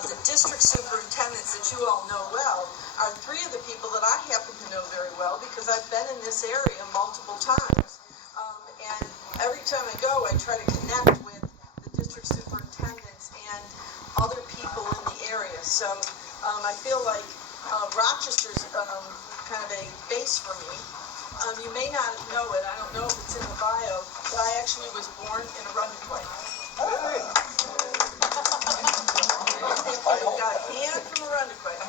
The district superintendents that you all know well are three of the people that I happen to know very well because I've been in this area multiple times. And every time I go, I try to connect with the district superintendents and other people in the area. So I feel like Rochester's kind of a base for me. You may not know it, I don't know if it's in the bio, but I actually was born in Arundequoit. Got a hand from Arundequoit.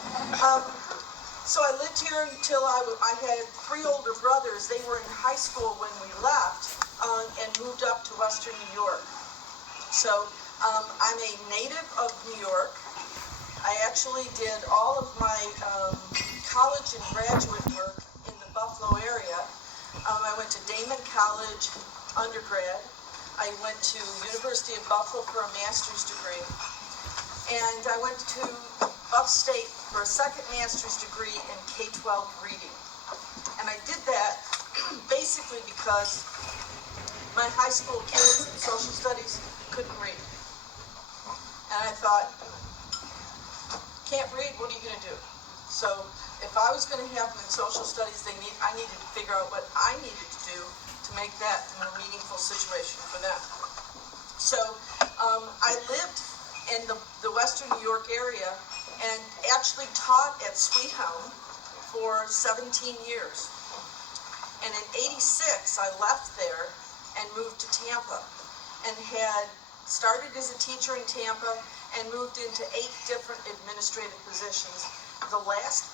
So I lived here until I had three older brothers. They were in high school when we left and moved up to Western New York. So I'm a native of New York. I actually did all of my college and graduate work in the Buffalo area. I went to Damon College undergrad. I went to University of Buffalo for a master's degree. And I went to upstate for a second master's degree in K-12 reading. And I did that basically because my high school kids in social studies couldn't read. And I thought, can't read, what are you going to do? So if I was going to have them in social studies, I needed to figure out what I needed to do to make that a more meaningful situation for them. So I lived in the Western New York area and actually taught at Sweet Home for 17 years. And in '86, I left there and moved to Tampa and had started as a teacher in Tampa and moved into 8 different administrative positions. The last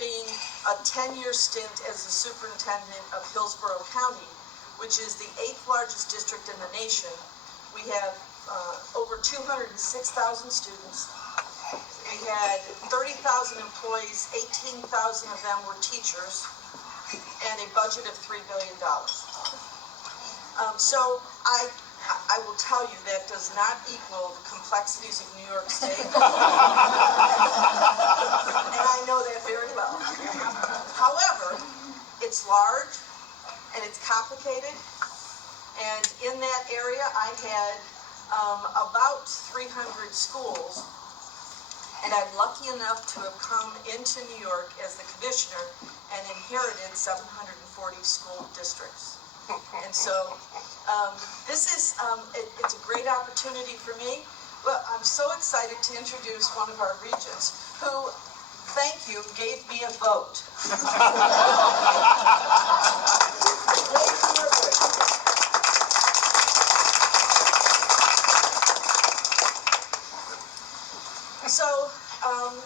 being a 10-year stint as the superintendent of Hillsborough County, which is the 8th largest district in the nation. We have over 206,000 students. We had 30,000 employees, 18,000 of them were teachers, and a budget of $3 billion. So I will tell you that does not equal the complexities of New York State. And I know that very well. However, it's large and it's complicated. And in that area, I had about 300 schools. And I'm lucky enough to have come into New York as the commissioner and inherited 740 school districts. And so this is, it's a great opportunity for me, but I'm so excited to introduce one of our regents who, thank you, gave me a vote.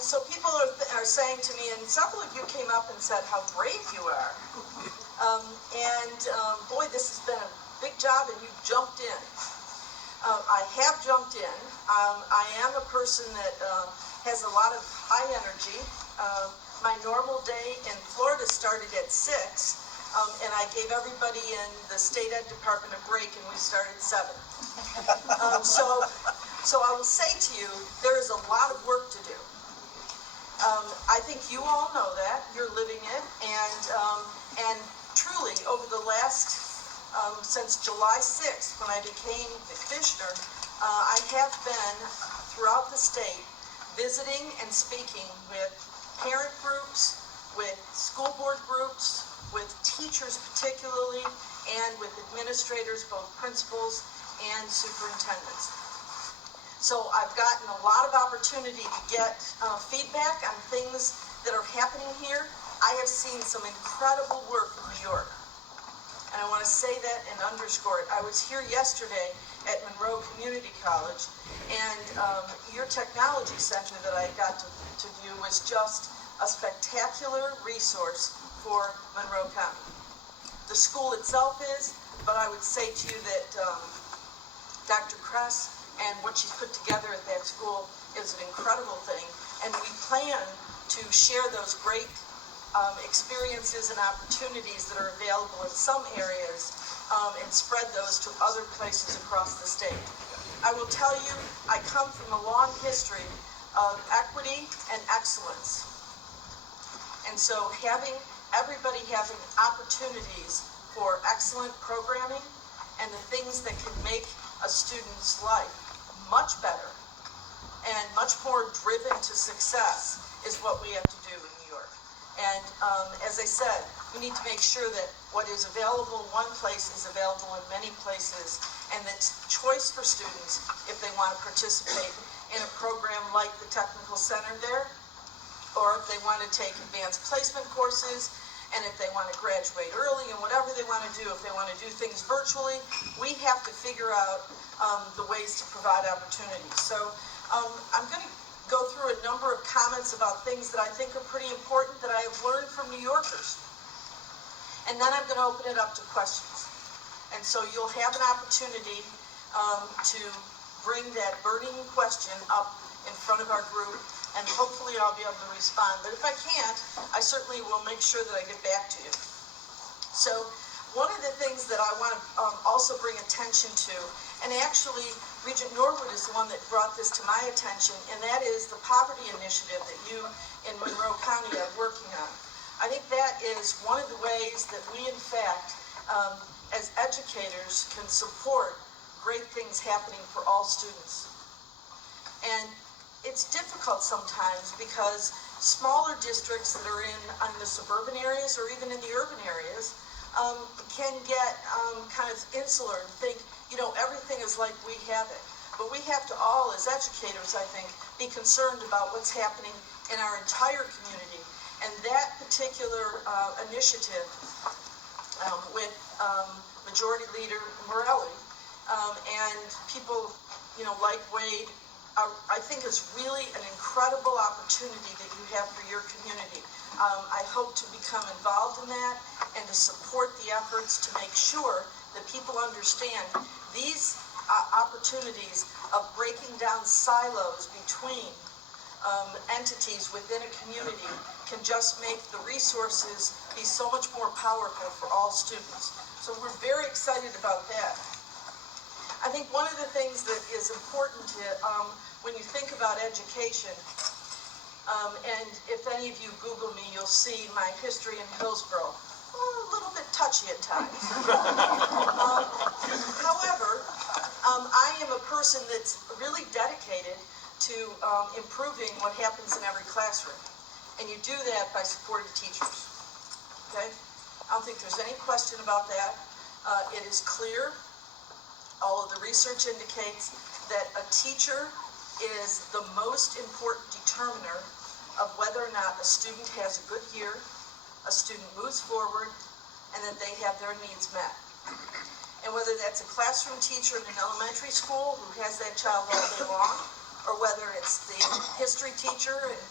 So people are saying to me, and several of you came up and said how brave you are. Boy, this has been a big job and you jumped in. I have jumped in. I am a person that has a lot of high energy. My normal day in Florida started at 6, and I gave everybody in the State Ed Department a break and we started 7. So I will say to you, there is a lot of work to do. I think you all know that, you're living it, and truly over the last, since July 6th when I became the commissioner, I have been throughout the state visiting and speaking with parent groups, with school board groups, with teachers particularly, and with administrators, both principals and superintendents. So I've gotten a lot of opportunity to get feedback on things that are happening here. I have seen some incredible work in New York. And I want to say that and underscore it. I was here yesterday at Monroe Community College, and your technology center that I got to view was just a spectacular resource for Monroe County. The school itself is, but I would say to you that Dr. Kress and what she's put together at that school is an incredible thing. And we plan to share those great experiences and opportunities that are available in some areas and spread those to other places across the state. I will tell you, I come from a long history of equity and excellence. And so everybody having opportunities for excellent programming and the things that can make a student's life much better and much more driven to success is what we have to do in New York. And as I said, we need to make sure that what is available in one place is available in many places, and that's choice for students if they want to participate in a program like the Technical Center there, or if they want to take advanced placement courses, and if they want to graduate early and whatever they want to do, if they want to do things virtually, we have to figure out the ways to provide opportunities. So I'm going to go through a number of comments about things that I think are pretty important that I have learned from New Yorkers. And then I'm going to open it up to questions. And so you'll have an opportunity to bring that burning question up in front of our group, and hopefully I'll be able to respond. But if I can't, I certainly will make sure that I get back to you. So one of the things that I want to also bring attention to, and actually Regent Norwood is the one that brought this to my attention, and that is the poverty initiative that you in Monroe County are working on. I think that is one of the ways that we, in fact, as educators, can support great things happening for all students. And it's difficult sometimes because smaller districts that are in the suburban areas or even in the urban areas can get kind of insular and think, you know, everything is like we have it. But we have to all, as educators, I think, be concerned about what's happening in our entire community. And that particular initiative with Majority Leader Morelli and people, you know, like Wade, I think is really an incredible opportunity that you have for your community. I hope to become involved in that and to support the efforts to make sure that people understand these opportunities of breaking down silos between entities within a community can just make the resources be so much more powerful for all students. So we're very excited about that. I think one of the things that is important to, when you think about education, and if any of you Google me, you'll see my history in Hillsborough. A little bit touchy at times. However, I am a person that's really dedicated to improving what happens in every classroom. And you do that by supporting teachers. Okay? I don't think there's any question about that. It is clear. All of the research indicates that a teacher is the most important determiner of whether or not a student has a good year, a student moves forward, and that they have their needs met. And whether that's a classroom teacher in an elementary school who has that child all day long, or whether it's the history teacher in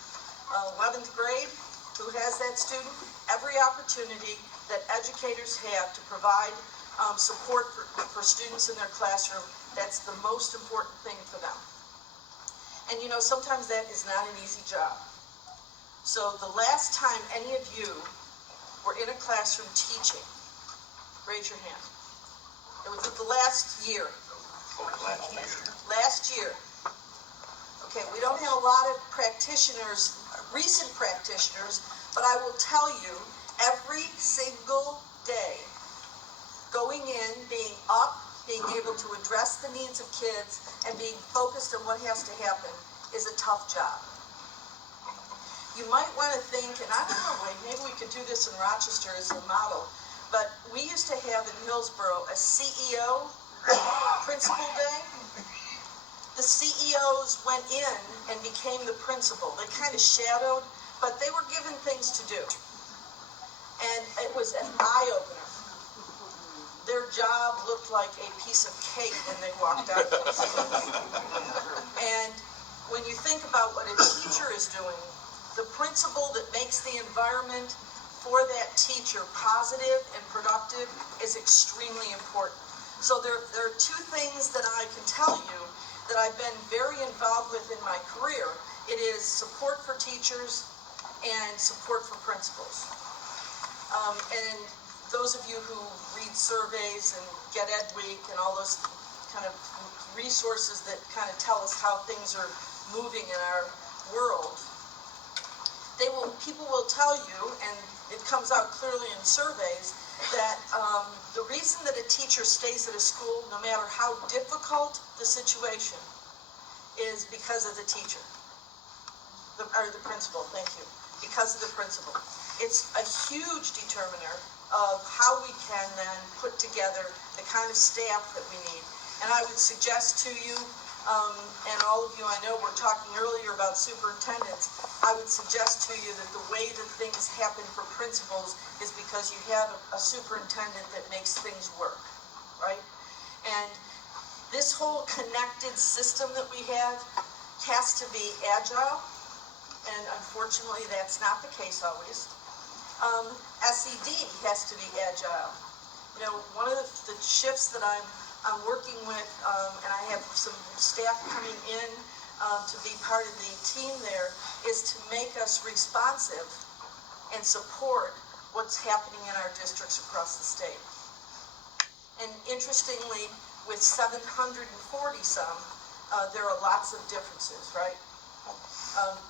11th grade who has that student, every opportunity that educators have to provide support for students in their classroom, that's the most important thing for them. And you know, sometimes that is not an easy job. So the last time any of you were in a classroom teaching, raise your hand. It was the last year. Last year. Okay, we don't have a lot of practitioners, recent practitioners, but I will tell you, every single day, going in, being up, being able to address the needs of kids, and being focused on what has to happen is a tough job. You might want to think, and I don't know, maybe we could do this in Rochester as a model, but we used to have in Hillsborough a CEO principal day. The CEOs went in and became the principal. They kind of shadowed, but they were given things to do. And it was an eye-opener. Their job looked like a piece of cake when they walked out. And when you think about what a teacher is doing, the principle that makes the environment for that teacher positive and productive is extremely important. So there are two things that I can tell you that I've been very involved with in my career. It is support for teachers and support for principals. And those of you who read surveys and get Ed Week and all those kind of resources that kind of tell us how things are moving in our world, people will tell you, and it comes out clearly in surveys, that the reason that a teacher stays at a school, no matter how difficult the situation, is because of the teacher, or the principal, thank you, because of the principal. It's a huge determiner of how we can then put together the kind of staff that we need. And I would suggest to you, and all of you, I know we're talking earlier about superintendents, I would suggest to you that the way that things happen for principals is because you have a superintendent that makes things work, right? And this whole connected system that we have has to be agile, and unfortunately that's not the case always. SED has to be agile. You know, one of the shifts that I'm working with, and I have some staff coming in to be part of the team there, is to make us responsive and support what's happening in our districts across the state. And interestingly, with 740 some, there are lots of differences, right?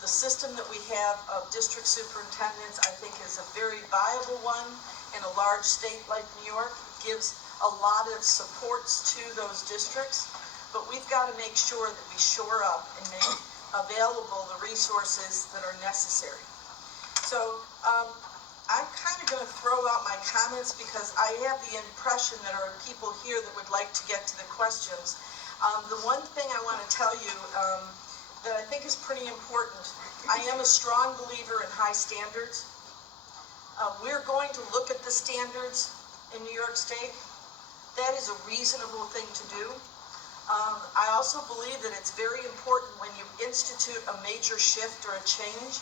The system that we have of district superintendents, I think, is a very viable one in a large state like New York. It gives a lot of supports to those districts, but we've got to make sure that we shore up and make available the resources that are necessary. So I'm kind of going to throw out my comments because I have the impression that there are people here that would like to get to the questions. The one thing I want to tell you that I think is pretty important, I am a strong believer in high standards. We're going to look at the standards in New York State. That is a reasonable thing to do. I also believe that it's very important when you institute a major shift or a change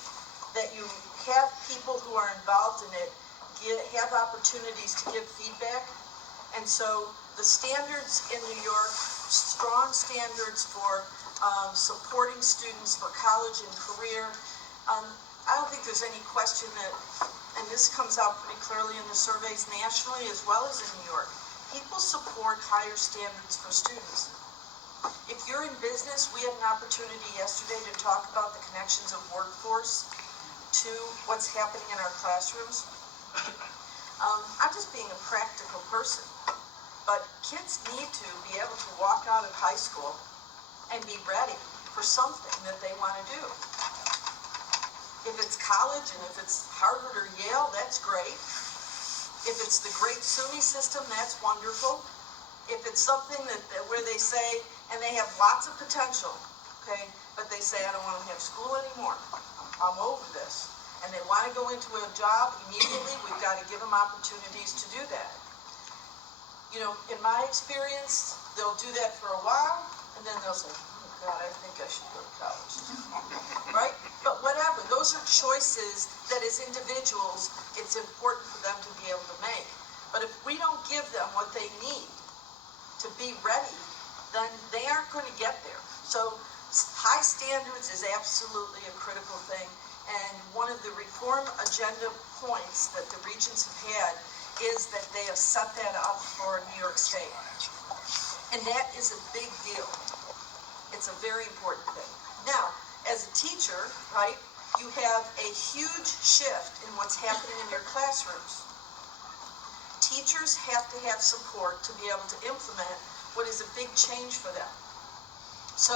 that you have people who are involved in it have opportunities to give feedback. And so the standards in New York, strong standards for supporting students for college and career, I don't think there's any question that, and this comes out pretty clearly in the surveys nationally as well as in New York, people support higher standards for students. If you're in business, we had an opportunity yesterday to talk about the connections of workforce to what's happening in our classrooms. I'm just being a practical person, but kids need to be able to walk out of high school and be ready for something that they want to do. If it's college and if it's Harvard or Yale, that's great. If it's the great SUNY system, that's wonderful. If it's something that where they say, and they have lots of potential, okay, but they say, I don't want to have school anymore. I'm over this. And they want to go into a job immediately, we've got to give them opportunities to do that. You know, in my experience, they'll do that for a while, and then they'll say, oh God, I think I should go to college. Right? But whatever, those are choices that as individuals, it's important for them to be able to make. But if we don't give them what they need to be ready, then they aren't going to get there. So high standards is absolutely a critical thing. And one of the reform agenda points that the regents have had is that they have set that up for New York State. And that is a big deal. It's a very important thing. Now, as a teacher, right, you have a huge shift in what's happening in your classrooms. Teachers have to have support to be able to implement what is a big change for them. So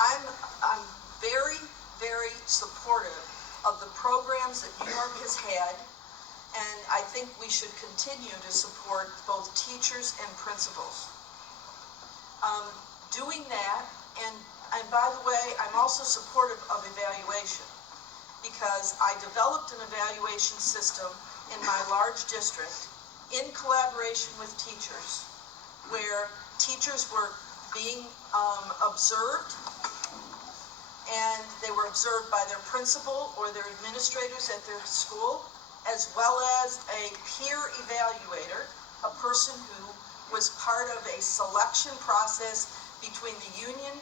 I'm very, very supportive of the programs that New York has had, and I think we should continue to support both teachers and principals. Doing that, and by the way, I'm also supportive of evaluation, because I developed an evaluation system in my large district in collaboration with teachers, where teachers were being observed, and they were observed by their principal or their administrators at their school, as well as a peer evaluator, a person who was part of a selection process between the union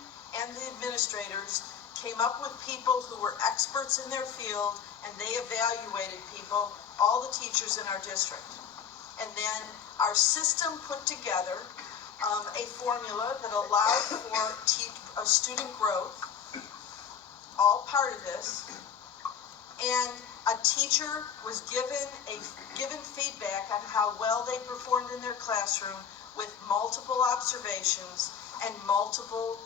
and the administrators, came up with people who were experts in their field, and they evaluated people, all the teachers in our district. And then our system put together a formula that allowed for student growth, all part of this, and a teacher was given feedback on how well they performed in their classroom with multiple observations and multiple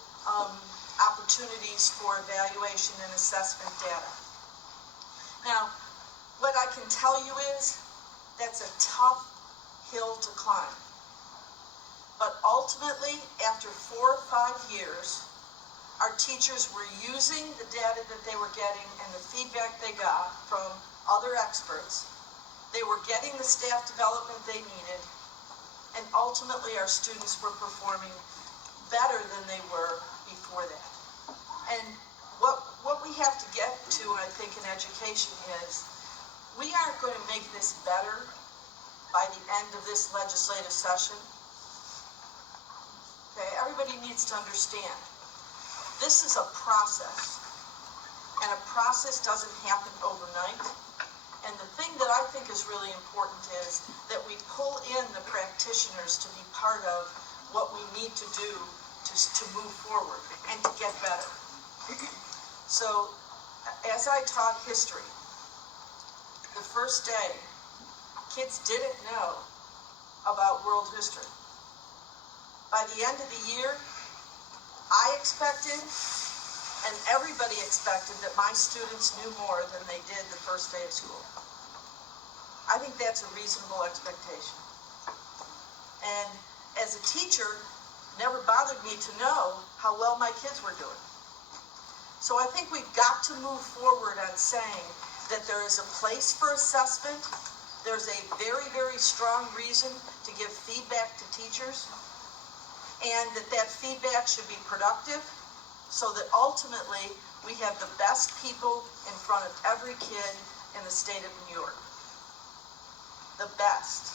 opportunities for evaluation and assessment data. Now, what I can tell you is that's a tough hill to climb. But ultimately, after 4 or 5 years, our teachers were using the data that they were getting and the feedback they got from other experts. They were getting the staff development they needed, and ultimately our students were performing better than they were before that. And what we have to get to, I think, in education is we aren't going to make this better by the end of this legislative session. Okay, everybody needs to understand this is a process, and a process doesn't happen overnight. And the thing that I think is really important is that we pull in the practitioners to be part of what we need to do to move forward and to get better. So, as I taught history, the first day, kids didn't know about world history. By the end of the year, I expected, and everybody expected, that my students knew more than they did the first day of school. I think that's a reasonable expectation. And as a teacher, it never bothered me to know how well my kids were doing. So I think we've got to move forward on saying that there is a place for assessment. There's a very, very strong reason to give feedback to teachers, and that feedback should be productive so that ultimately we have the best people in front of every kid in the state of New York. The best.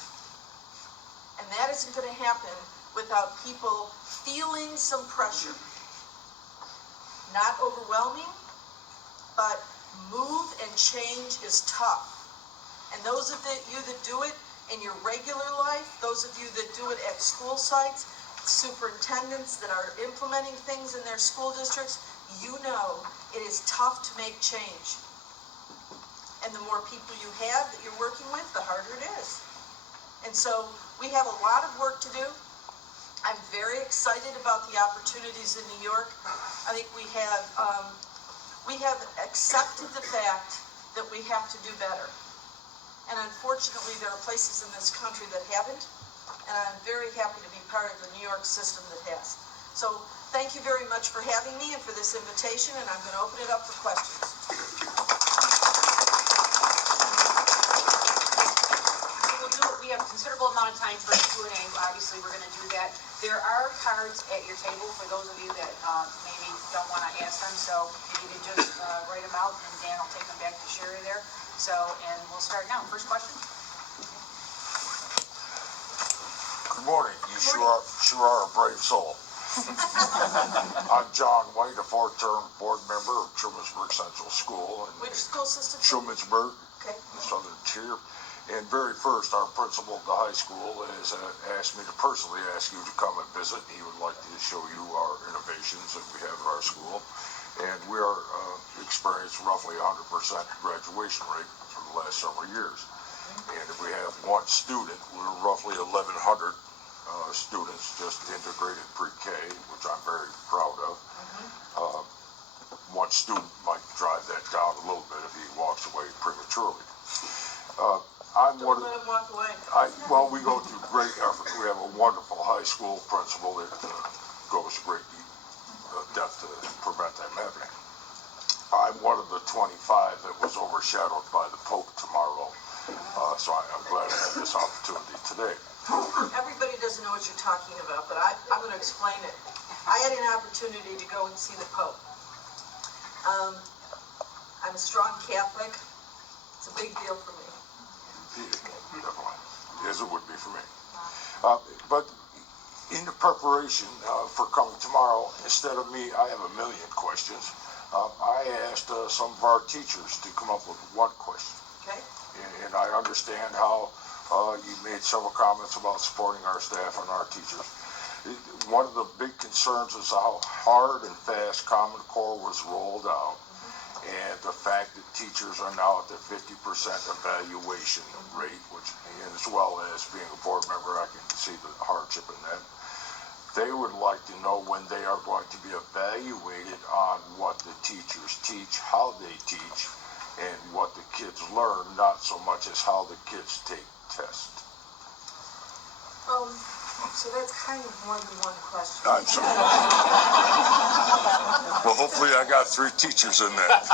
And that isn't going to happen without people feeling some pressure. Not overwhelming, but move and change is tough. And those of you that do it in your regular life, those of you that do it at school sites, superintendents that are implementing things in their school districts, you know it is tough to make change. And the more people you have that you're working with, the harder it is. And so we have a lot of work to do. I'm very excited about the opportunities in New York. I think we have accepted the fact that we have to do better. And unfortunately, there are places in this country that haven't. And I'm very happy to be part of the New York system that has. So thank you very much for having me and for this invitation, and I'm going to open it up for questions. We have a considerable amount of time for Q&A. Obviously, we're going to do that. There are cards at your table for those of you that maybe don't want to ask them. So if you could just write them out, and Dan will take them back to Sherry there. So, and we'll start now. First question. Good morning. You sure are a brave soul. I'm John White, a 4th-term board member of Trumansburg Central School. Which school system? Trumansburg, okay. The southern tier. And very first, our principal of the high school has asked me to personally ask you to come and visit. He would like to show you our innovations that we have at our school. And we are experiencing roughly 100% graduation rate for the last several years. And if we have one student, we're roughly 1,100 students just integrated pre-K, which I'm very proud of. One student might drive that down a little bit if he walks away prematurely. Don't let him walk away. Well, we go through great effort. We have a wonderful high school principal that goes to great depth to prevent that happening. I'm one of the 25 that was overshadowed by the Pope tomorrow. So I'm glad I have this opportunity today. Everybody doesn't know what you're talking about, but I'm going to explain it. I had an opportunity to go and see the Pope. I'm a strong Catholic. It's a big deal for me. Definitely. As it would be for me. But in the preparation for coming tomorrow, instead of me, I have a million questions. I asked some of our teachers to come up with one question. Okay. And I understand how you made several comments about supporting our staff and our teachers. One of the big concerns is how hard and fast Common Core was rolled out, and the fact that teachers are now at the 50% evaluation rate, which, as well as being a board member, I can see the hardship in that. they would like to know when they are going to be evaluated on what the teachers teach, how they teach, and what the kids learn, not so much as how the kids take tests. So that's kind of more than one question. I'm sorry. Well, hopefully I got 3 teachers in that.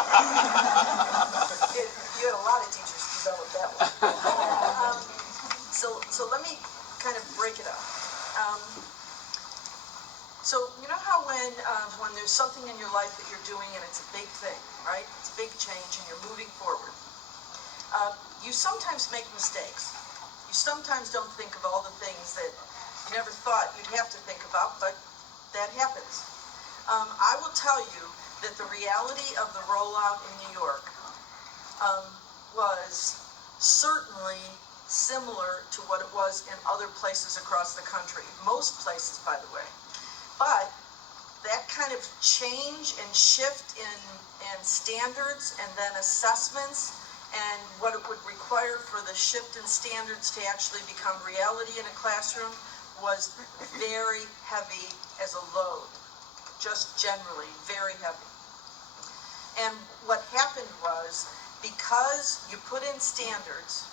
You had a lot of teachers develop that one. So let me kind of break it up. So you know how when there's something in your life that you're doing and it's a big thing, right? It's a big change and you're moving forward. You sometimes make mistakes. You sometimes don't think of all the things that you never thought you'd have to think about, but that happens. I will tell you that the reality of the rollout in New York was certainly similar to what it was in other places across the country. Most places, by the way. But that kind of change and shift in standards and then assessments and what it would require for the shift in standards to actually become reality in a classroom was very heavy as a load. Just generally, very heavy. And what happened was, because you put in standards,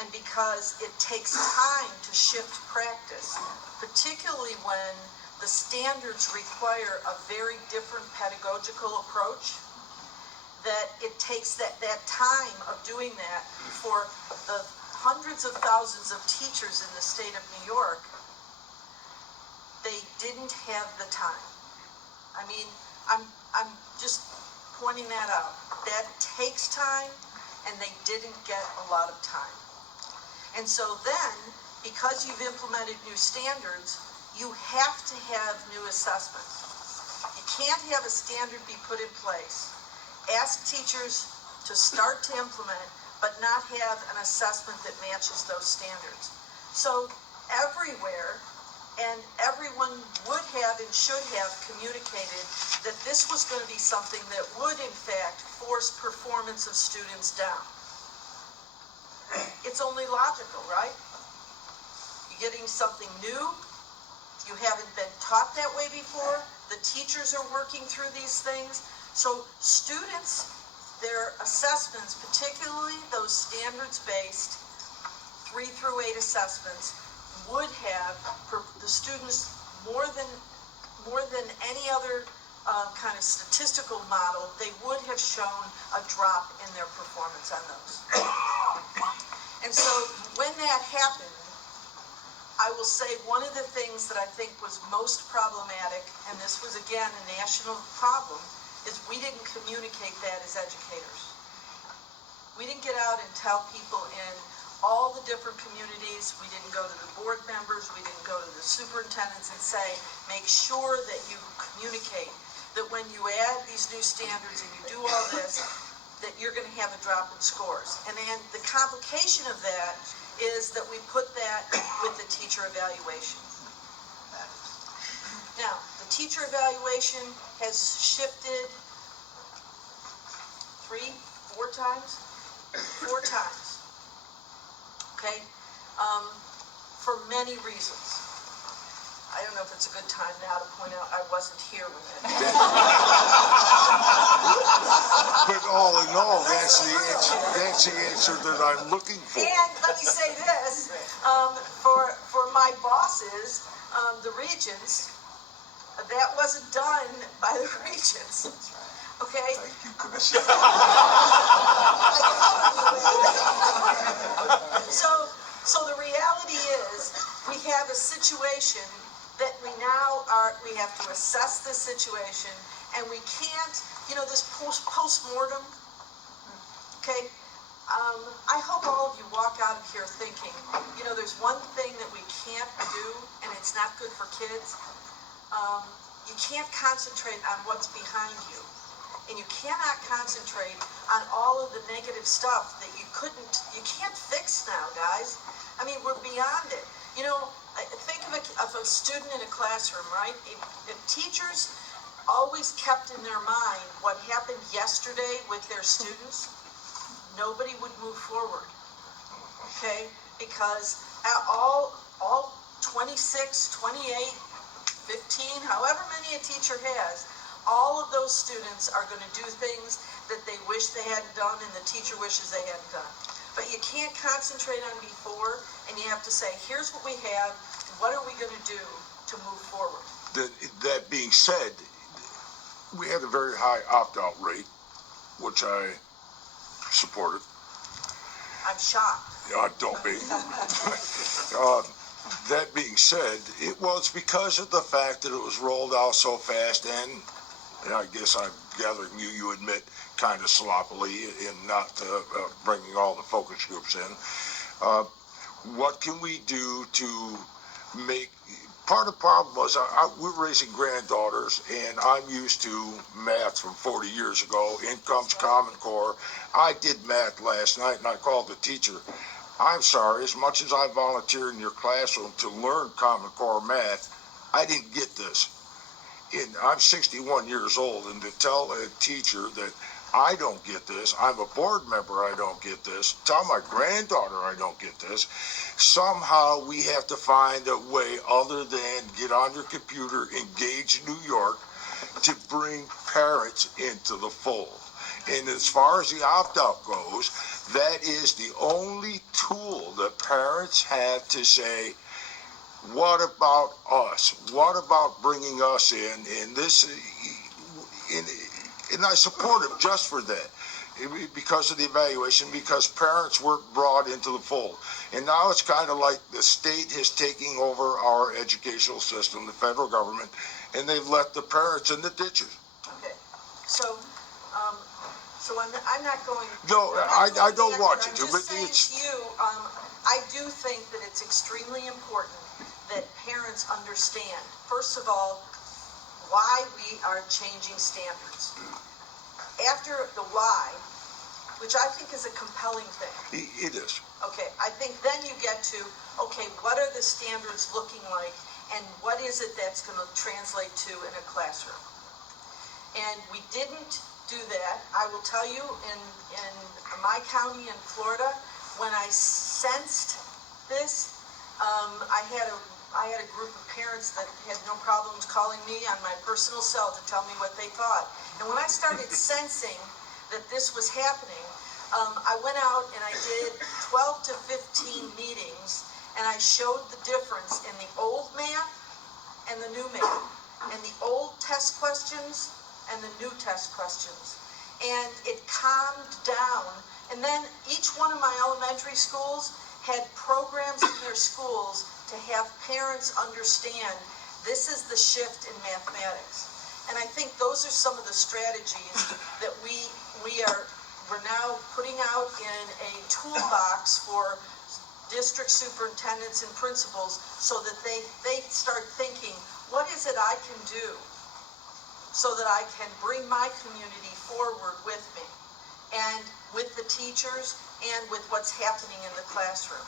and because it takes time to shift practice, particularly when the standards require a very different pedagogical approach, that it takes that time of doing that for the hundreds of thousands of teachers in the state of New York. They didn't have the time. I mean, I'm just pointing that out. That takes time, and they didn't get a lot of time. And so then, because you've implemented new standards, you have to have new assessments. You can't have a standard be put in place, ask teachers to start to implement, but not have an assessment that matches those standards. So everywhere, and everyone would have and should have communicated that this was going to be something that would, in fact, force performance of students down. It's only logical, right? You're getting something new. You haven't been taught that way before. The teachers are working through these things. So students, their assessments, particularly those standards-based 3 through 8 assessments, would have, for the students, more than any other kind of statistical model, they would have shown a drop in their performance on those. And so when that happened, I will say one of the things that I think was most problematic, and this was again a national problem, is we didn't communicate that as educators. We didn't get out and tell people in all the different communities. We didn't go to the board members. We didn't go to the superintendents and say, make sure that you communicate that when you add these new standards and you do all this, that you're going to have a drop in scores. And then the complication of that is that we put that with the teacher evaluation. Now, the teacher evaluation has shifted 4 times. Okay, for many reasons. I don't know if it's a good time now to point out I wasn't here when that happened. But all in all, that's the answer that I'm looking for. And let me say this, for my bosses, the regents, that wasn't done by the regents. Okay? Thank you, Commissioner. So the reality is, we have a situation that we have to assess this situation, and we can't, this post-mortem, okay? I hope all of you walk out of here thinking, there's one thing that we can't do, and it's not good for kids. You can't concentrate on what's behind you. And you cannot concentrate on all of the negative stuff that you can't fix now, guys. I mean, we're beyond it. Think of a student in a classroom, right? If teachers always kept in their mind what happened yesterday with their students, nobody would move forward, okay? Because all 26, 28, 15, however many a teacher has, all of those students are going to do things that they wish they hadn't done and the teacher wishes they hadn't done. But you can't concentrate on before, and you have to say, here's what we have, what are we going to do to move forward? That being said, we had a very high opt-out rate, which I supported. I'm shocked. Don't be. That being said, it was because of the fact that it was rolled out so fast, and I guess I'm gathering you admit kind of sloppily in not bringing all the focus groups in. What can we do to make... Part of the problem was we're raising granddaughters, and I'm used to math from 40 years ago. In comes Common Core. I did math last night, and I called the teacher. I'm sorry, as much as I volunteered in your classroom to learn Common Core math, I didn't get this. And I'm 61 years old, and to tell a teacher that I don't get this, I'm a board member, I don't get this, tell my granddaughter I don't get this, somehow we have to find a way other than get on your computer, engage New York, to bring parents into the fold. And as far as the opt-out goes, that is the only tool that parents have to say, what about us? What about bringing us in? And this, and I support it just for that, because of the evaluation, because parents weren't brought into the fold. And now it's kind of like the state is taking over our educational system, the federal government, and they've let the parents in the ditches. Okay, so I'm not going... No, I don't want you to. I'm just saying to you, I do think that it's extremely important that parents understand, first of all, why we are changing standards. After the why, which I think is a compelling thing. It is. Okay, I think then you get to, okay, what are the standards looking like, and what is it that's going to translate to in a classroom? And we didn't do that. I will tell you, in my county in Florida, when I sensed this, I had a group of parents that had no problems calling me on my personal cell to tell me what they thought. And when I started sensing that this was happening, I went out and I did 12 to 15 meetings, and I showed the difference in the old math and the new math, and the old test questions and the new test questions. And it calmed down. And then each one of my elementary schools had programs in their schools to have parents understand this is the shift in mathematics. And I think those are some of the strategies that we're now putting out in a toolbox for district superintendents and principals, so that they start thinking, what is it I can do so that I can bring my community forward with me, and with the teachers, and with what's happening in the classroom.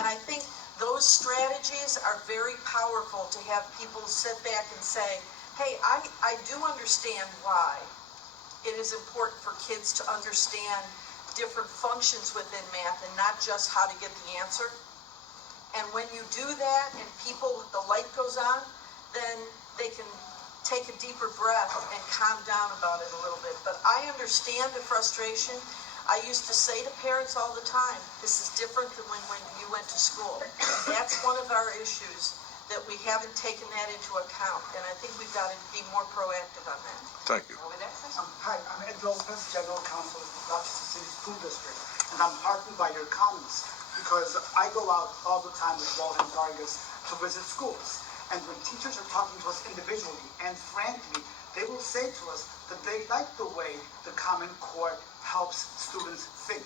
And I think those strategies are very powerful to have people sit back and say, hey, I do understand why it is important for kids to understand different functions within math and not just how to get the answer. And when you do that and the light goes on, then they can take a deeper breath and calm down about it a little bit. But I understand the frustration. I used to say to parents all the time, this is different than when you went to school. That's one of our issues, that we haven't taken that into account. And I think we've got to be more proactive on that. Thank you. Hi, I'm Ed Lopez, General Counsel of the Rochester City School District, and I'm heartened by your comments, because I go out all the time with Walden Vargas to visit schools. And when teachers are talking to us individually and frankly, they will say to us that they like the way the Common Core helps students think.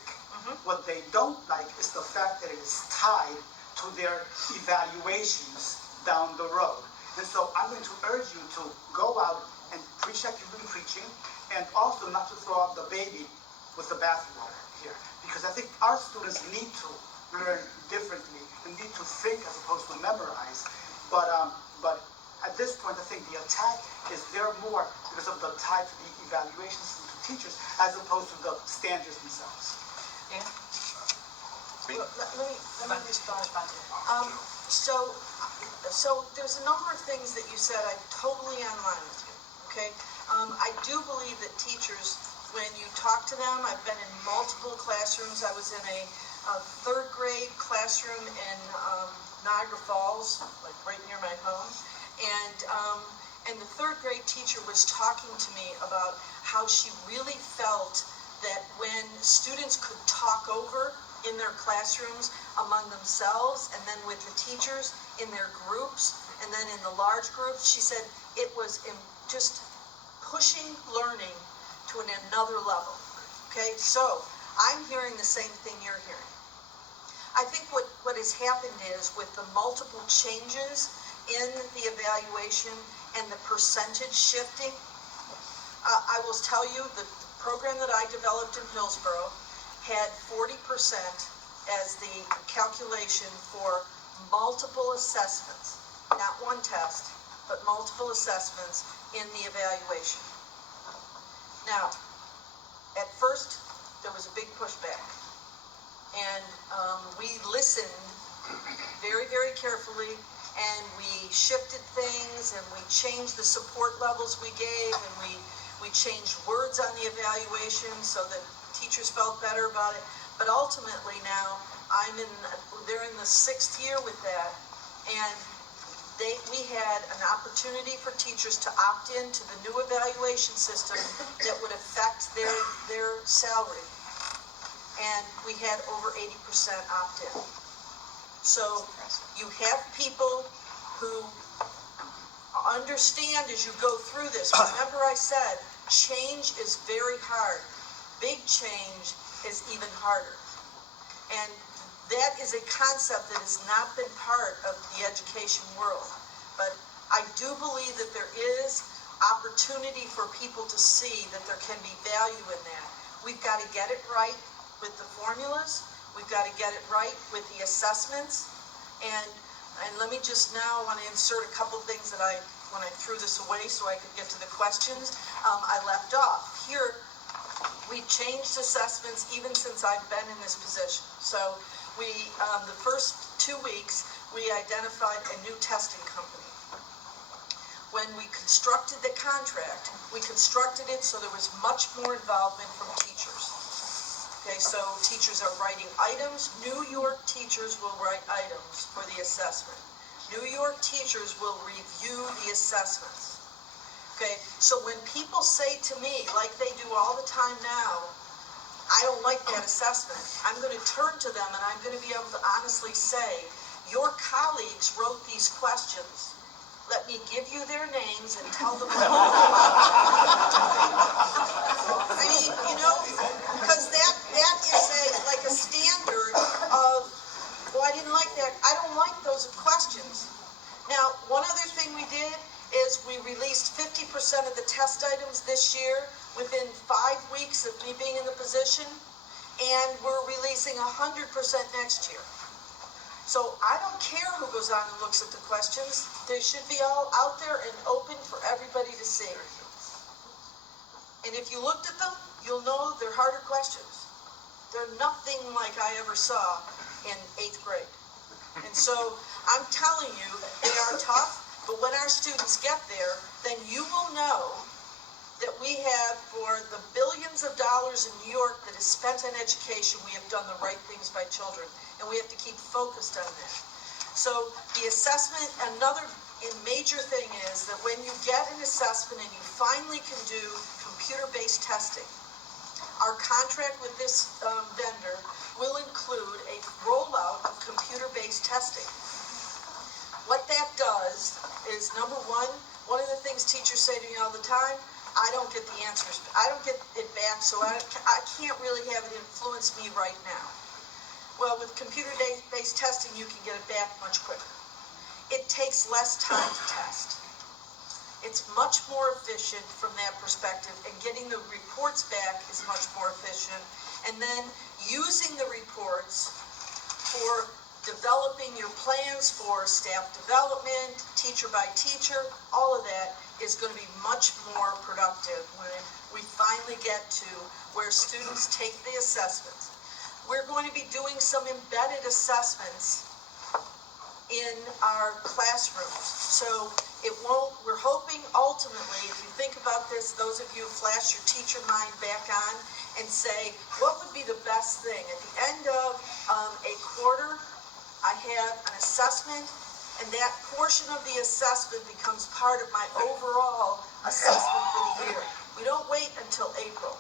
What they don't like is the fact that it is tied to their evaluations down the road. And so I'm going to urge you to go out and preach like you've been preaching, and also not to throw out the baby with the bathwater here. Because I think our students need to learn differently and need to think as opposed to memorize. But at this point, I think the attack is there more because of the tie to the evaluations to teachers as opposed to the standards themselves. Yeah. Well, let me respond. So there's a number of things that you said I'm totally on line with you, okay? I do believe that teachers, when you talk to them, I've been in multiple classrooms. I was in a third grade classroom in Niagara Falls, like right near my home, and the third grade teacher was talking to me about how she really felt that when students could talk over in their classrooms among themselves and then with the teachers in their groups and then in the large groups, she said it was just pushing learning to another level. Okay, so I'm hearing the same thing you're hearing. I think what has happened is with the multiple changes in the evaluation and the percentage shifting, I will tell you the program that I developed in Hillsborough had 40% as the calculation for multiple assessments, not one test, but multiple assessments in the evaluation. Now, at first, there was a big pushback, and we listened very, very carefully, and we shifted things, and we changed the support levels we gave, and we changed words on the evaluation so that teachers felt better about it. But ultimately now, they're in the 6th year with that, and we had an opportunity for teachers to opt into the new evaluation system that would affect their salary. And we had over 80% opt in. So you have people who understand as you go through this. Remember I said, change is very hard. Big change is even harder. And that is a concept that has not been part of the education world. But I do believe that there is opportunity for people to see that there can be value in that. We've got to get it right with the formulas. We've got to get it right with the assessments. And let me just now want to insert a couple things that when I threw this away so I could get to the questions, I left off. Here, we've changed assessments even since I've been in this position. So the first 2 weeks, we identified a new testing company. When we constructed the contract, we constructed it so there was much more involvement from teachers. Okay, so teachers are writing items. New York teachers will write items for the assessment. New York teachers will review the assessments. Okay, so when people say to me, like they do all the time now, I don't like that assessment, I'm going to turn to them and I'm going to be able to honestly say, your colleagues wrote these questions. Let me give you their names and tell them what I mean, because that is like a standard of, well, I didn't like that. I don't like those questions. Now, one other thing we did is we released 50% of the test items this year within 5 weeks of me being in the position, and we're releasing 100% next year. So I don't care who goes on and looks at the questions. They should be all out there and open for everybody to see. And if you looked at them, you'll know they're harder questions. They're nothing like I ever saw in 8th grade. And so I'm telling you, they are tough, but when our students get there, then you will know that we have, for the billions of dollars in New York that is spent on education, we have done the right things by children, and we have to keep focused on that. So the assessment, another major thing is that when you get an assessment and you finally can do computer-based testing, our contract with this vendor will include a rollout of computer-based testing. What that does is, number one of the things teachers say to me all the time, I don't get the answers. I don't get it back, so I can't really have it influence me right now. Well, with computer-based testing, you can get it back much quicker. It takes less time to test. It's much more efficient from that perspective, and getting the reports back is much more efficient. And then using the reports for developing your plans for staff development, teacher by teacher, all of that is going to be much more productive when we finally get to where students take the assessments. we're going to be doing some embedded assessments in our classrooms. So it won't, we're hoping ultimately, if you think about this, those of you flash your teacher mind back on and say, what would be the best thing? At the end of a quarter, I have an assessment, and that portion of the assessment becomes part of my overall assessment for the year. We don't wait until April,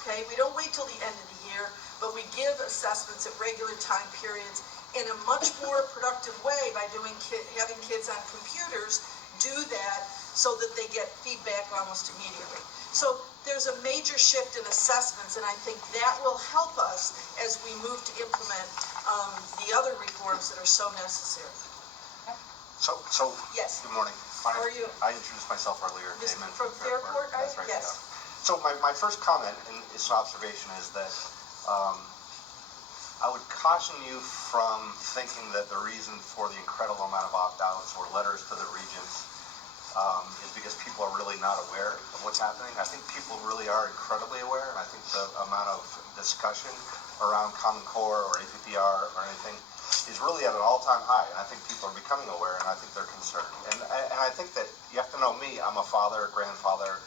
okay? We don't wait till the end of the year, but we give assessments at regular time periods in a much more productive way by having kids on computers do that so that they get feedback almost immediately. So there's a major shift in assessments, and I think that will help us as we move to implement the other reforms that are so necessary. So Yes. Good morning. How are you? I introduced myself earlier. Damon From Fairport, That's right. Yes. Yeah. So my first comment and this observation is that I would caution you from thinking that the reason for the incredible amount of opt-outs or letters to the regents is because people are really not aware of what's happening. I think people really are incredibly aware, and I think the amount of discussion around Common Core or APPR or anything is really at an all-time high, and I think people are becoming aware, and I think they're concerned. And I think that you have to know me. I'm a father, grandfather,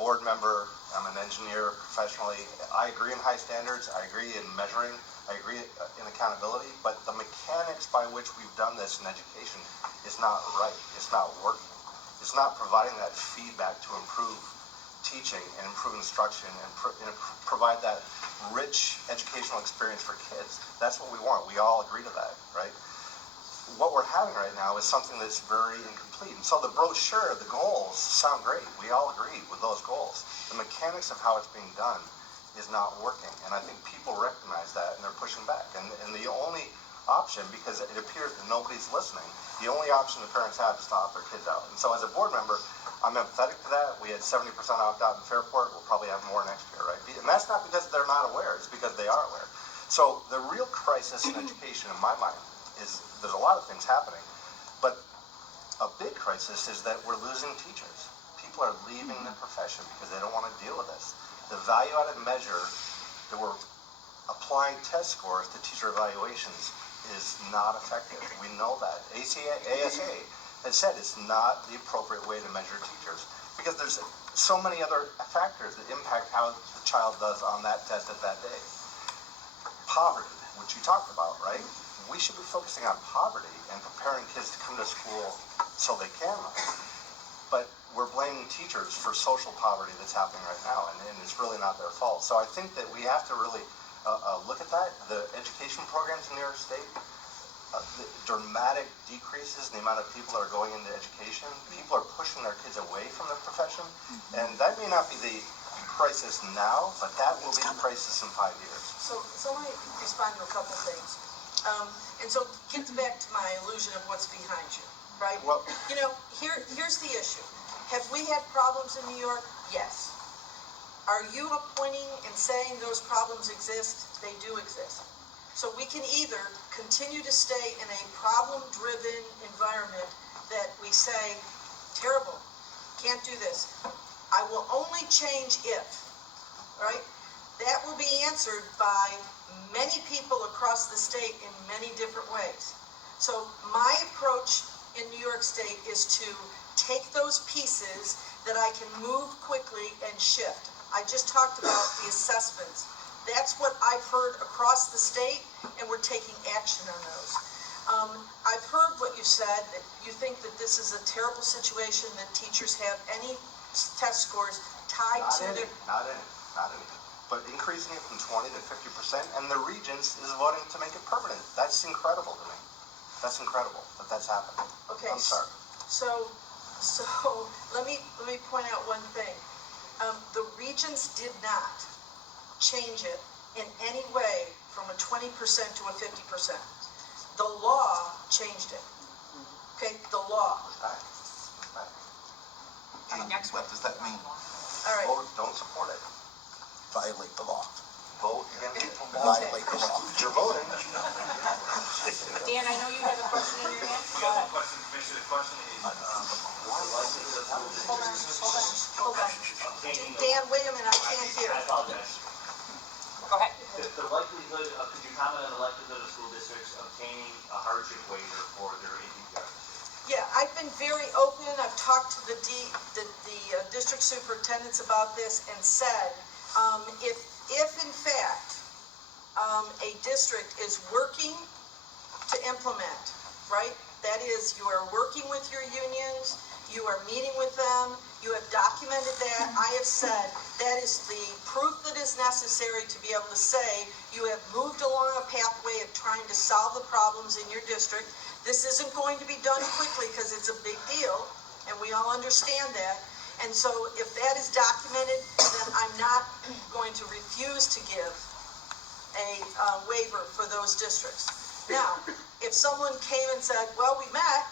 board member. I'm an engineer professionally. I agree in high standards. I agree in measuring. I agree in accountability, but the mechanics by which we've done this in education is not right. It's not working. It's not providing that feedback to improve teaching and improve instruction and provide that rich educational experience for kids. That's what we want. We all agree to that, right? What we're having right now is something that's very incomplete. And so the brochure, the goals sound great. We all agree with those goals. The mechanics of how it's being done is not working. And I think people recognize that and they're pushing back. And the only option, because it appears that nobody's listening, the only option the parents have is to opt their kids out. And so as a board member, I'm empathetic to that. We had 70% opt-out in Fairport. We'll probably have more next year, right? And that's not because they're not aware. It's because they are aware. So the real crisis in education, in my mind, is there's a lot of things happening. But a big crisis is that we're losing teachers. People are leaving the profession because they don't want to deal with this. The value-added measure that we're applying test scores to teacher evaluations is not effective. We know that. ASA has said it's not the appropriate way to measure teachers because there's so many other factors that impact how the child does on that test at that day. Poverty, which you talked about, right? We should be focusing on poverty and preparing kids to come to school so they can learn. But we're blaming teachers for social poverty that's happening right now, and it's really not their fault. So I think that we have to really look at that. The education programs in New York State, the dramatic decreases in the amount of people that are going into education. People are pushing their kids away from the profession, and that may not be the crisis now, but that will be the crisis in 5 years. So let me respond to a couple things. And so get back to my illusion of what's behind you, right? Well, you know, here's the issue. Have we had problems in New York? Yes. Are you appointing and saying those problems exist? They do exist. So we can either continue to stay in a problem-driven environment that we say, terrible, can't do this. I will only change if, right? That will be answered by many people across the state in many different ways. So my approach in New York State is to take those pieces that I can move quickly and shift. I just talked about the assessments. That's what I've heard across the state, and we're taking action on those. I've heard what you said, that you think that this is a terrible situation, that teachers have any test scores tied to their... Not any. But increasing it from 20 to 50%, and the Regents is voting to make it permanent. That's incredible to me. That's incredible that that's happening. Okay. I'm sorry. So let me point out one thing. The Regents did not change it in any way from a 20% to a 50%. The law changed it. Okay, the law. Okay, next What does that mean? All right. Vote, don't support it. Violate the law. Vote against it. Violate the law. You're voting. Dan, I know you have a question in your hand. Go ahead. Commissioner, the question is, Hold on. Dan, wait a minute, I can't hear. I apologize. Go ahead. The likelihood obtaining a hardship waiver for their APPI. Yeah, I've been very open. I've talked to the district superintendents about this and said, if in fact a district is working to implement, right? That is, you are working with your unions, you are meeting with them, you have documented that. I have said that is the proof that is necessary to be able to say you have moved along a pathway of trying to solve the problems in your district. This isn't going to be done quickly because it's a big deal, and we all understand that. And so if that is documented, then I'm not going to refuse to give a waiver for those districts. Now, if someone came and said, well, we met,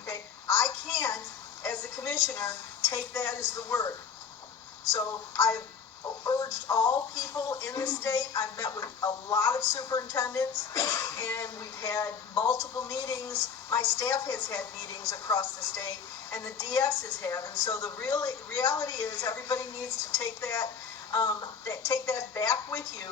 okay, I can't, as a commissioner, take that as the word. So I've urged all people in the state. I've met with a lot of superintendents, and we've had multiple meetings. My staff has had meetings across the state, and the DSs have. And so the reality is everybody needs to take that back with you,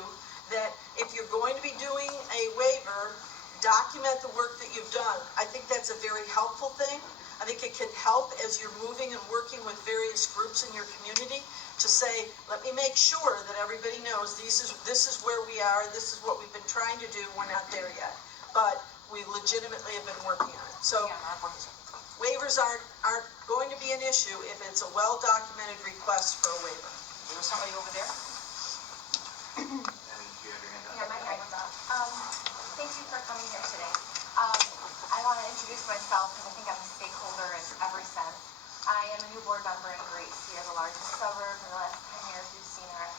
that if you're going to be doing a waiver, document the work that you've done. I think that's a very helpful thing. I think it can help as you're moving and working with various groups in your community to say, let me make sure that everybody knows this is where we are, this is what we've been trying to do, we're not there yet. But we legitimately have been working on it. So waivers aren't going to be an issue if it's a well-documented request for a waiver. There was somebody over there? Yeah, my hand was up. Thank you for coming here today. I want to introduce myself because I think I'm a stakeholder in every sense. I am a new board member in Grace. We are the largest suburb. In the last 10 years, we've seen our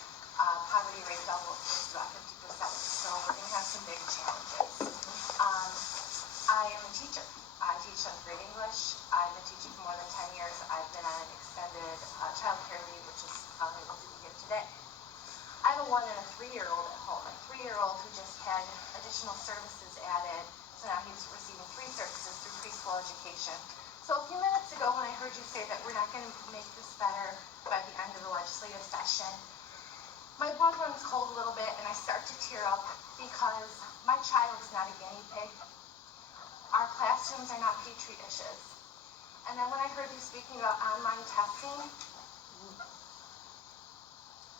poverty rate double to about 50%. So we're going to have some big challenges. I am a teacher. I teach seventh grade English. I've been teaching for more than 10 years. I've been on an extended child care leave, which is able to be here today. I have a 1 and a 3-year-old at home. My 3-year-old who just had additional services added, so now he's receiving 3 services through preschool education. So a few minutes ago when I heard you say that we're not going to make this better by the end of the legislative session, my blood runs cold a little bit and I start to tear up because my child's not a guinea pig. Our classrooms are not petri dishes. And then when I heard you speaking about online testing,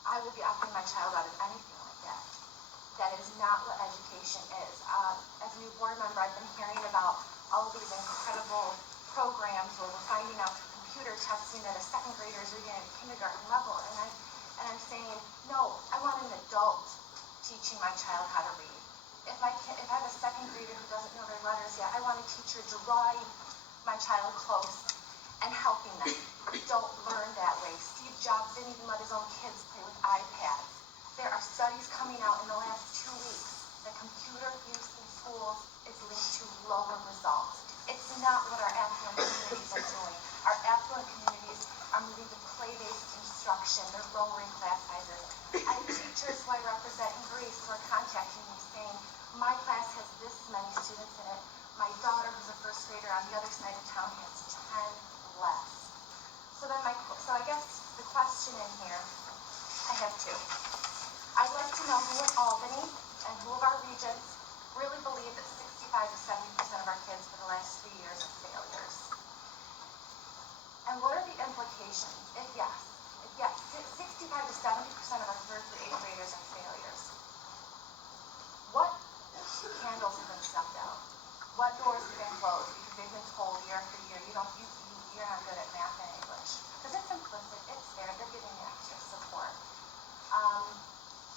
I will be opting my child out of anything like that. That is not what education is. As a new board member, I've been hearing about all of these incredible programs where we're finding out through computer testing that a second grader is reading at a kindergarten level. And I'm saying, no, I want an adult teaching my child how to read. If I have a second grader who doesn't know their letters yet, I want a teacher drawing my child close and helping them. Don't learn that way. Steve Jobs didn't even let his own kids play with iPads. There are studies coming out in the last 2 weeks that computer use in schools is linked to lower results. It's not what our affluent communities are doing. Our affluent communities are moving to play-based instruction. They're lowering class sizes. I have teachers who I represent in Greece who are contacting me saying, my class has this many students in it. My daughter, who's a first grader on the other side of town, has 10 less. So I guess the question in here, I have 2. I'd like to know who in Albany and who of our regions really believe that 65 to 70% of our kids for the last 3 years are failures. And what are the implications if yes, 65 to 70% of our 3rd through 8th graders are failures? What candles have been snuffed out? What doors have been closed because they've been told year after year, you're not good at math and English? Because it's implicit, it's there, they're giving you extra support.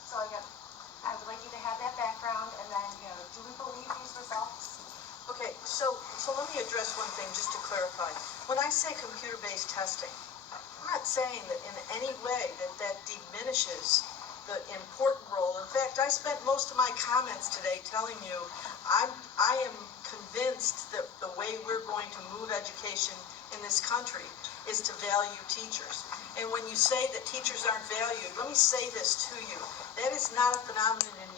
So I would like you to have that background, and then, do we believe these results? Okay, so let me address one thing just to clarify. When I say computer-based testing, I'm not saying that in any way that diminishes the important role. In fact, I spent most of my comments today telling you I am convinced that the way we're going to move education in this country is to value teachers. And when you say that teachers aren't valued, let me say this to you. That is not a phenomenon in